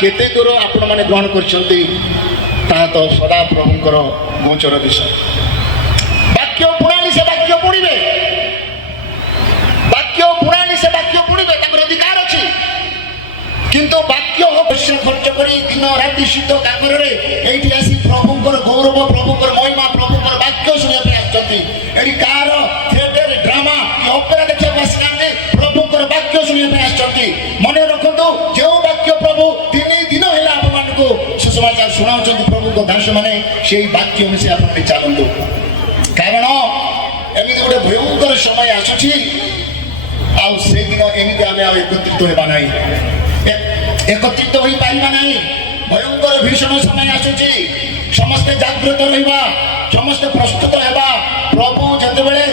केते दूर आपण माने ग्रहण करछंती ता तो सदा प्रभुंकर गोचर विषय वाक्य पुराणी से वाक्य पढ़िबे ताकर अधिकार अछि किंतु वाक्य अवश्य खर्च करी दिन राति शीत काकर रे एठी आसी प्रभुंकर गौरव प्रभुंकर महिमा प्रभुंकर वाक्य सुनिया पे आछंती एठी कार थिएटर ड्रामा कि ओपेरा देखिया बसनाने प्रभुंकर वाक्य सुनिया पे आछंती मने रखंतु जो वाक्य प्रभु दिन है आप सुसमाचार शुणाऊँ प्रभु को दास मैंने से वाक्य में से आप चलतु कारण एमती गोटे भयंकर समय आसूसी से दिन एमती आम एकत्रित होगा ना एकत्रित हो पारा ना भयंकर भीषण समय आसूसी समस्ते जागृत रहा समस्ते प्रस्तुत होगा प्रभु जिते बड़े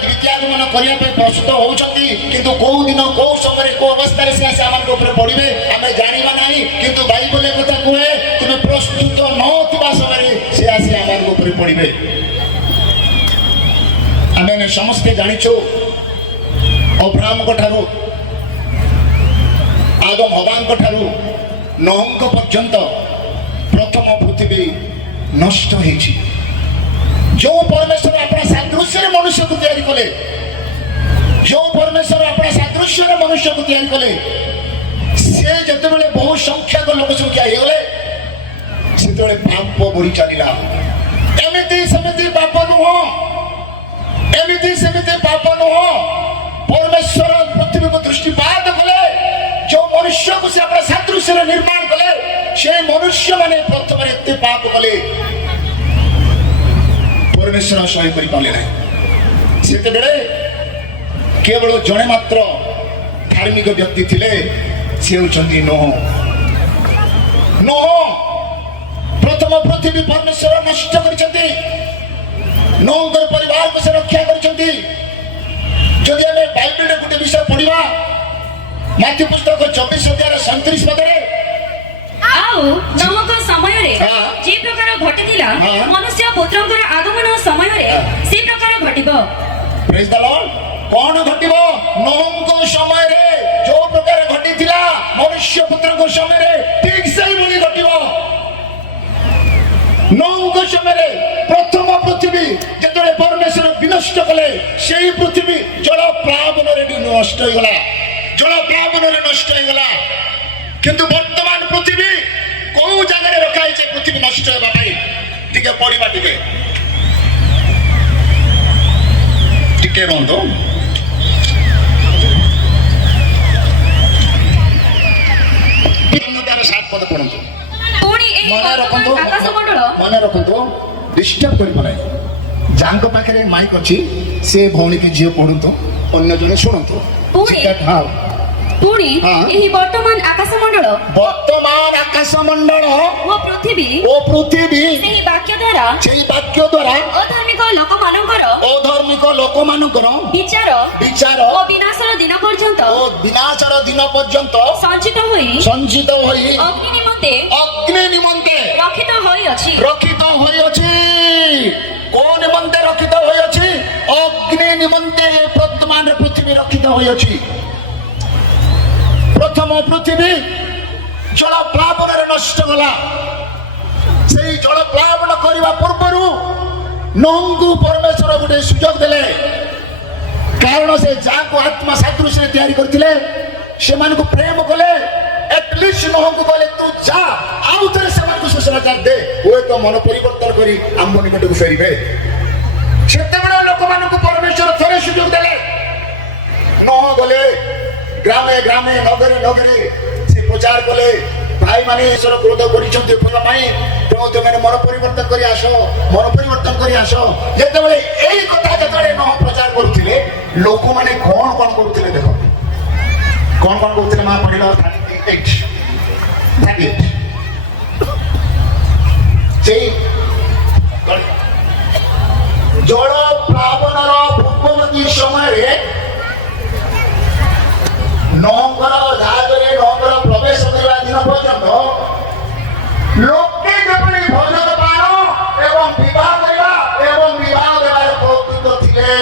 द्वितीयागमन करने प्रस्तुत होती किंतु कौ दिन कौ समय कौ अवस्था से आम पड़े आम जाना ना किंतु बाइबल कथा कहे तुम प्रस्तुत ना समय से आसी आम पड़े आम समस्ते जाचु अब्राहम ठारू आदम हवान ठारू नोह पर्यंत प्रथम पृथ्वी नष्ट होती जो परमेश्वर अपना सादृश्य मनुष्य को तैयारी कले जो परमेश्वर अपना सादृश्य मनुष्य को तैयारी कले से जते बेले बहु संख्यक लोक संख्या हे गले सेते पाप बढ़ी चलिला एमिति समिति पाप नुह एमिति समिति पाप नुह परमेश्वर पृथ्वी को दृष्टिपात कले जो मनुष्य को से अपना सादृश्य निर्माण कले से मनुष्य माने प्रथम एते पाप कले परमेश्वर सहाय कर पाले ना से केवल जड़े मात्र धार्मिक व्यक्ति थिले से होचंती नोह प्रथम पृथ्वी परमेश्वर नष्ट करचंती नोहर परिवार को से रक्षा करचंती जदि हमें बाइबल गोटे विषय पढ़िबा माथ्यू पुस्तक 24:37 पदरे नमक समय जे प्रकार घटिला मनुष्य पुत्रंकर आगमन समय से प्रकार घटिबो प्रेज द लॉर्ड कौन घटिबो नोह समय रे जो प्रकार घटिला मनुष्य पुत्र समय रे ठीक सही बोली घटिबो नोह समय रे प्रथम पृथ्वी जेतले परमेश्वर विनष्ट कले सेही पृथ्वी जल प्लावन रे नष्ट हो गला जल प्लावन रे नष्ट हो गला किंतु वर्तमान ପୃଥିବୀ କୋଉ ଜାଗାରେ ରଖା ହେଇଛି ପୃଥିବୀ ନଷ୍ଟ ହେବା ପାଇଁ? ଟିକେ ପଢିବା ଟିକେ ରୁହନ୍ତୁ। ତାର 7 ପଦ ପଢନ୍ତୁ। ପୁଣି ଏହି ମନେ ରଖନ୍ତୁ, ବର୍ତ୍ତମାନ ଆକାଶମଣ୍ଡଳ ମନେ ରଖନ୍ତୁ, ଡିଷ୍ଟର୍ବ କରିବ ନାହିଁ। ଯାଙ୍କ ପାଖରେ ମାଇକ୍ ଅଛି ସେ ଭଉଣୀ କି ଝିଅ ପଢନ୍ତୁ, ଅନ୍ୟ ଜଣେ ଶୁଣନ୍ତୁ। ପୁଣି ହଁ, ପୁଣି ହଁ। ଏହି ବର୍ତ୍ତମାନ ଆକାଶମଣ୍ଡଳ ବର୍ତ୍ତମାନ ଆକାଶମଣ୍ଡଳ ଓ ପୃଥିବୀ ଓ ପୃଥିବୀ ସେହି ବାକ୍ୟ ଦ୍ୱାରା ସେଇ ବାକ୍ୟ ଦ୍ୱାରା ଅଧାର୍ମିକ ଲୋକମାନଙ୍କର ଅଧର୍ମିକ ଲୋକମାନଙ୍କର ବିଚାର ବିଚାର ଓ ବିନାଶର ଦିନ ପର୍ଯ୍ୟନ୍ତ ଓ ବିନାଶର ଦିନ ପର୍ଯ୍ୟନ୍ତ ସଞ୍ଚିତ ହୋଇ ସଞ୍ଚିତ ହୋଇ ଅଗ୍ନି ନିମନ୍ତେ ଅଗ୍ନି ନିମନ୍ତେ ରକ୍ଷିତ ହୋଇଅଛି। ରକ୍ଷିତ ହୋଇଅଛି। କୋଉ ନିମନ୍ତେ ରକ୍ଷିତ ହୋଇଅଛି? ଅଗ୍ନି ନିମନ୍ତେ ବର୍ତ୍ତମାନ ପୃଥିବୀ ରକ୍ଷିତ ହୋଇଅଛି। ପ୍ରଥମ ପୃଥିବୀ ଜଳ ପ୍ଲାବନରେ ନଷ୍ଟ ଗଲା। ସେଇ ଜଳ ପ୍ଲାବନ କରିବା ପୂର୍ବରୁ ନୋହଙ୍କୁ ପରମେଶ୍ୱର ଗୋଟେ ସୁଯୋଗ ଦେଲେ, କାରଣ ସେ ଯାହାକୁ ଆତ୍ମା ସାଦୃଶ୍ୟରେ ତିଆରି କରିଥିଲେ ସେମାନଙ୍କୁ ପ୍ରେମ କଲେ। ଏଟଲିଷ୍ଟ ନୋହଙ୍କୁ କହିଲେ ତୁ ଯା ଆଉ ଥରେ ସେମାନଙ୍କୁ ସୁସମାଚାର ଦେ, ହୁଏତ ମନ ପରିବର୍ତ୍ତନ କରି ଆମ୍ଭ ନିକଟକୁ ଫେରିବେ। ସେତେବେଳେ ଲୋକମାନଙ୍କୁ ପରମେଶ୍ୱର ଥରେ ସୁଯୋଗ ଦେଲେ। ନୋହ ଗଲେ ଗ୍ରାମେ ଗ୍ରାମେ ନଗରେ ନଗରେ ସେ ପ୍ରଚାର କଲେ, ଭାଇମାନେ ଈଶ୍ୱର କ୍ରୋଧ କରିଛନ୍ତି ଫଳ ପାଇଁ, ତେଣୁ ତୁମେ ମନ ପରିବର୍ତ୍ତନ କରି ଆସ, ମନ ପରିବର୍ତ୍ତନ କରି ଆସ। ଯେତେବେଳେ ଏଇ କଥା ଯେତେବେଳେ ନୋହ ପ୍ରଚାର କରୁଥିଲେ, ଲୋକମାନେ କଣ କଣ କରୁଥିଲେ ଦେଖ, କଣ କଣ କରୁଥିଲେ? ମା ପଢିଲ 38 ସେଇ ଜଳ ପ୍ଲାବନର ପୂର୍ବବର୍ତ୍ତୀ ସମୟରେ ନୋହଙ୍କର ଜାହାଜରେ ନୋହଙ୍କର ପ୍ରବେଶ କରିବା ଦିନ ପର୍ଯ୍ୟନ୍ତ ଲୋକେ ଯେପରି ଭୋଜନ ପାନ ଏବଂ ବିବାହ କରିବା ଏବଂ ବିବାହ ଦେବାରେ ପ୍ରବୃତ୍ତ ଥିଲେ,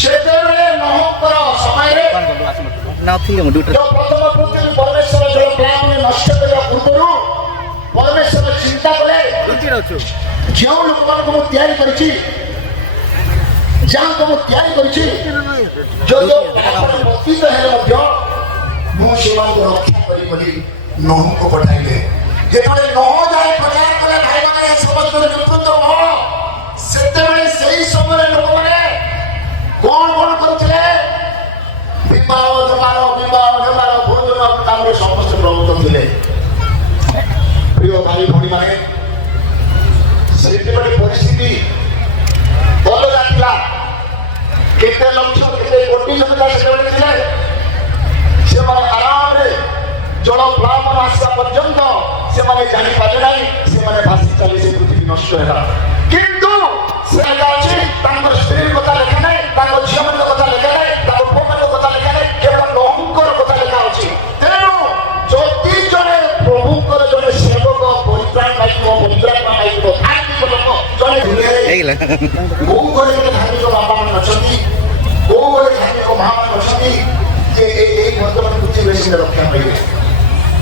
ସେତେବେଳେ ନୋହଙ୍କର ସମୟରେ ଯୋଉ ପ୍ରଥମ ପୃଥିବୀ ପରମେଶ୍ୱର ଜଳ ପ୍ଲାବନରେ ନଷ୍ଟ କରିବା ପୂର୍ବରୁ ପରମେଶ୍ୱର ଚିନ୍ତା କଲେ, ଯେଉଁ ଲୋକମାନଙ୍କୁ ମୁଁ ତିଆରି କରିଛି, ଯାହାକୁ ମୁଁ ତିଆରି କରିଛି, ଯୋଉ ପତିତ ହେଲେ ମଧ୍ୟ ମୁଁ ସେମାନଙ୍କୁ ରକ୍ଷା କରି ବୋଲି ନୋହଙ୍କୁ ପଠାଇଲେ। ଯେତେବେଳେ ନୋହ ଯାଇ ପ୍ରଚାର କଲେ ଭାଇମାନେ ସମସ୍ତଙ୍କ ନିବୃତ୍ତ ହବ, ସେତେବେଳେ ସେଇ ସମୟରେ ଲୋକମାନେ କଣ କଣ କରୁଥିଲେ? ବିବାହ ଦେବାର ଭୋଜନ କାମରେ ସମସ୍ତେ ପ୍ରବୃତ୍ତ ଥିଲେ। ପ୍ରିୟ ଭାଇ ଭଉଣୀମାନେ, ସେତେବେଳେ ପରିସ୍ଥିତି ଅଲଗା ଥିଲା। କେତେ ଲକ୍ଷ କେତେ କୋଟି ଜନତା ସେତେବେଳେ ଥିଲେ। ସେମାନେ ଆରାମରେ ଜଳ ପ୍ଲାବନ ଆସିବା ପର୍ଯ୍ୟନ୍ତ ସେମାନେ ଜାଣିପାରିଲେ ନାହିଁ, ସେମାନେ ଭାସି ଚାଲି ସେ ପୃଥିବୀ ନଷ୍ଟ ହେଲା। କିନ୍ତୁ ସେ ଏକା ଅଛି, ତାଙ୍କର ସ୍ତ୍ରୀ କଥା ଲେଖା ନାହିଁ, ତାଙ୍କ ଝିଅମାନଙ୍କ କଥା ଲେଖା ନାହିଁ, ତାଙ୍କ ପୁଅମାନଙ୍କ କଥା ଲେଖା ନାହିଁ, କେବଳ ନୋହଙ୍କର କଥା ଲେଖା ଅଛି। ତେଣୁ ଯଦି ଜଣେ ପ୍ରଭୁଙ୍କର ଜଣେ ସେବକ ପରିତ୍ରାଣ ପାଇବ, ପରିତ୍ରାଣ ପାଇବ, ଧାର୍ମିକ ଲୋକ ଜଣେ କୋଉ ଘରେ ଗୋଟେ ଧାର୍ମିକ ବାବା ମାନେ ଅଛନ୍ତି, କୋଉ ଘରେ ଧାର୍ମିକ ମା ମାନେ ଅଛନ୍ତି ଯେ ଏଇ ବର୍ତ୍ତମାନ ପୃଥିବୀରେ ସେ ରକ୍ଷା ପାଇବେ।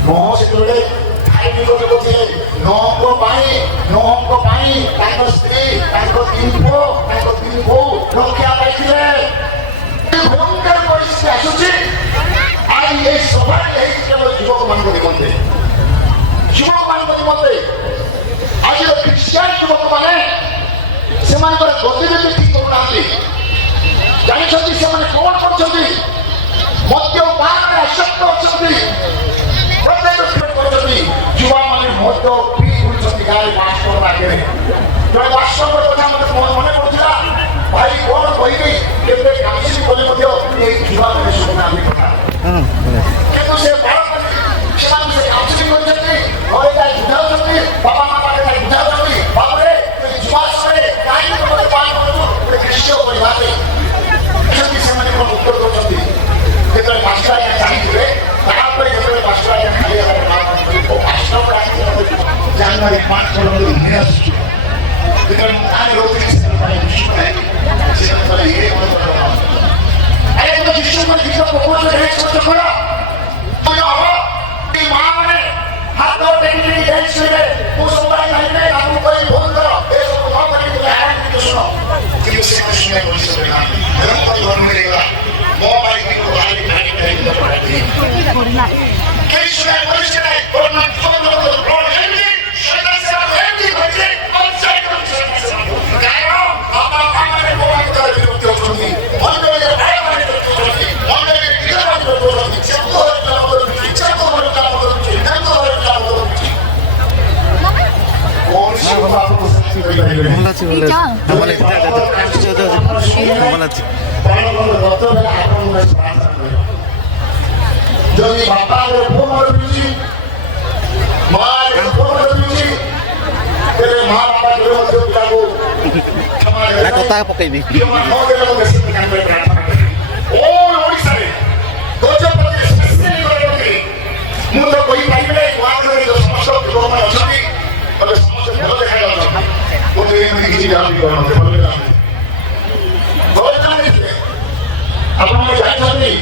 ନୋହ ସେତେବେଳେ ଧାର୍ମିକ ଲୋକ ଥିଲେ। ନୋହଙ୍କ ପାଇଁ ତାଙ୍କ ସ୍ତ୍ରୀ, ତାଙ୍କ 3 ପୁଅ, ତାଙ୍କ 3 ବୋହୂ ରକ୍ଷା ପାଇଥିଲେ। ଭୟଙ୍କର ପରିସ୍ଥିତି ଆସୁଛି। ଆଉ ଏଇ ସଭାରେ ହେଇଛି କେବଳ ଯୁବକମାନଙ୍କ ନିମନ୍ତେ, ଯୁବକମାନଙ୍କ ନିମନ୍ତେ। ଆଜିର ଖ୍ରୀଷ୍ଟିଆନ ଯୁବକମାନେ ସେମାନଙ୍କର ଗତିବିଧି ଠିକ କରୁନାହାନ୍ତି। ଜାଣିଛନ୍ତି ସେମାନେ କଣ କରୁଛନ୍ତି? ମଦ୍ୟପାନରେ ଆସକ୍ତ ଅଛନ୍ତି, ପ୍ରତ୍ୟେକ କରୁଛନ୍ତି। ଯୁବାମାନେ ମଦ ପିଇ ବୁଲୁଛନ୍ତି ଗାଁରେ ମାଷ୍ଟର ଆଗରେ। ଜଣେ ମାଷ୍ଟରଙ୍କ କଥା ମତେ ମନେ ପଡୁଥିଲା, ଭାଇ କଣ କହିବି, କେତେ କାଉନ୍ସିଲିଂ କଲେ ମଧ୍ୟ ଏଇ ଯୁବାମାନେ ଶୁଣୁନାହାନ୍ତି କଥା। କିନ୍ତୁ ସେ ବାଳକମାନେ ସେମାନଙ୍କୁ ସେ କାଉନ୍ସିଲିଂ କରିଛନ୍ତି, ଘରେ ଯାଇ ବୁଝାଉଛନ୍ତି, ବାବା ମା ପାଖରେ ଯାଇ ବୁଝାଉଛନ୍ତି, ବାପରେ ଯୁବାଶୟରେ କାହିଁକି ମତେ ପାଳନ କରୁଛୁ ଗୋଟେ ଖ୍ରୀଷ୍ଟ ପରିବାରରେ। ସେମାନେ କଣ ଉତ୍ତର କରୁଛନ୍ତି? ଯେତେବେଳେ ମାଷ୍ଟର ଆଜ୍ଞା ଚାହିଁଥିବେ, ତାପରେ ଯେତେବେଳେ ମାଷ୍ଟର ଆଜ୍ଞା ଖାଲି ଜାନୁଆରୀ 5 ଯେତେବେଳେ ମୁଁ ଗାଁରେ ରହୁଥିଲି, ସେମାନେ ଯୀଶୁ যদি বাপা ফোন দিচ্ছি মা ফোন দিচ্ছি মা বাপা যাবো কথা ପକେଇନି ଓ ଓଡ଼ିଶାରେ ଗଜପତି ମୁଁ ତ କହିପାରିବି ମହାନଗରରେ ସମସ୍ତ ଲୋକମାନେ ଅଛନ୍ତି ମୋତେ ସମସ୍ତେ ଭଲ ଦେଖାଯାଉଛନ୍ତି ମୋତେ ଏମିତି କିଛି ଜାଣି କରନ୍ତି ଭଲ ଜାଣିଥିଲେ ଆପଣ ଜାଣିଛନ୍ତି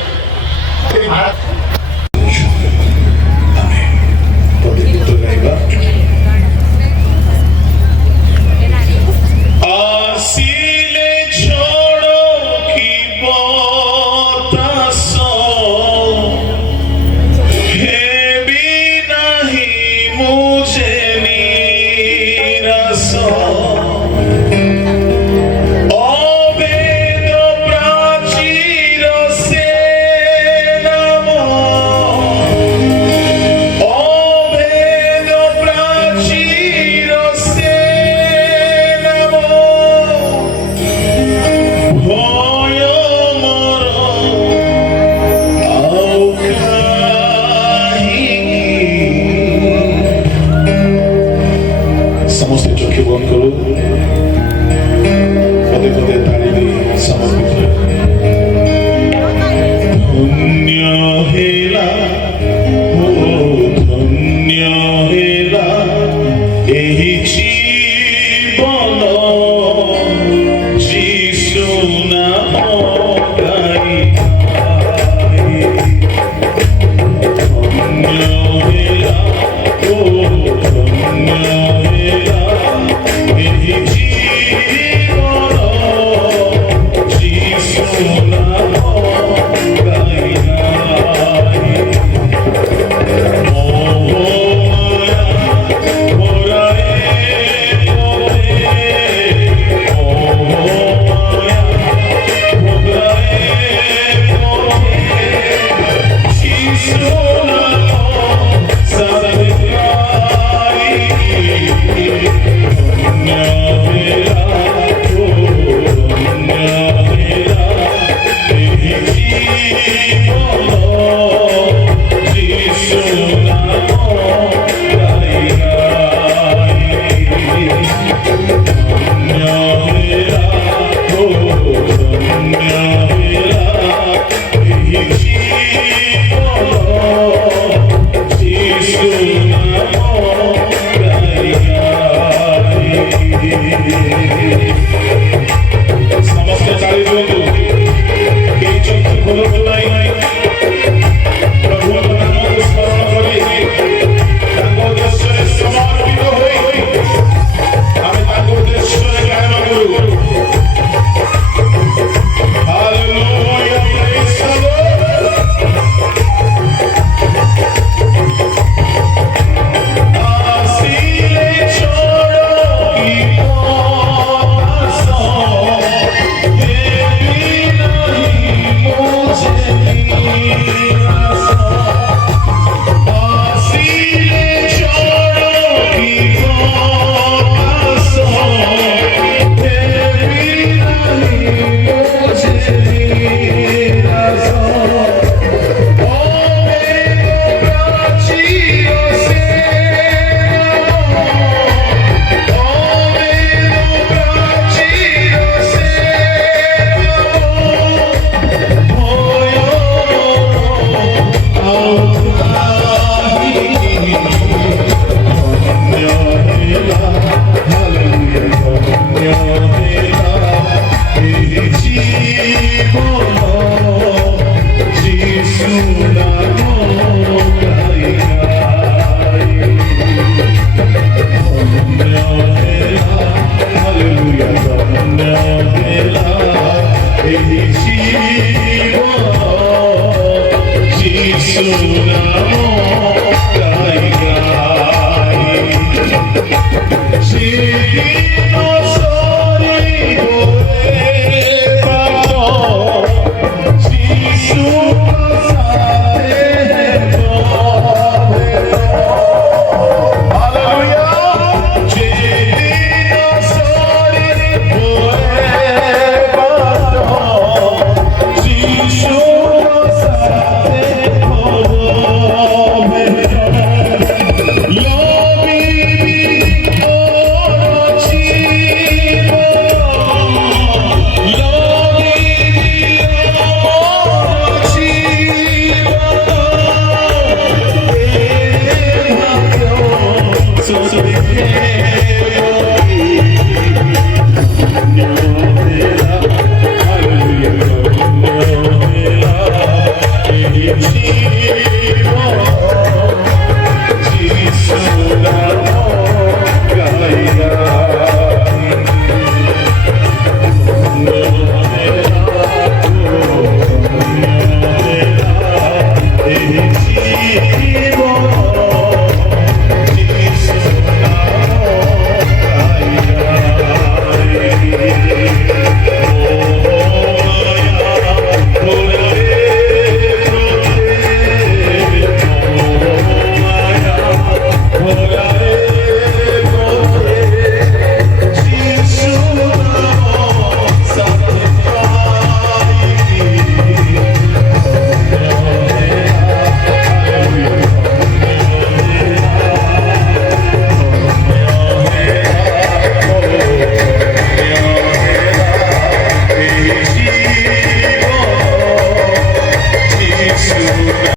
ଯିବ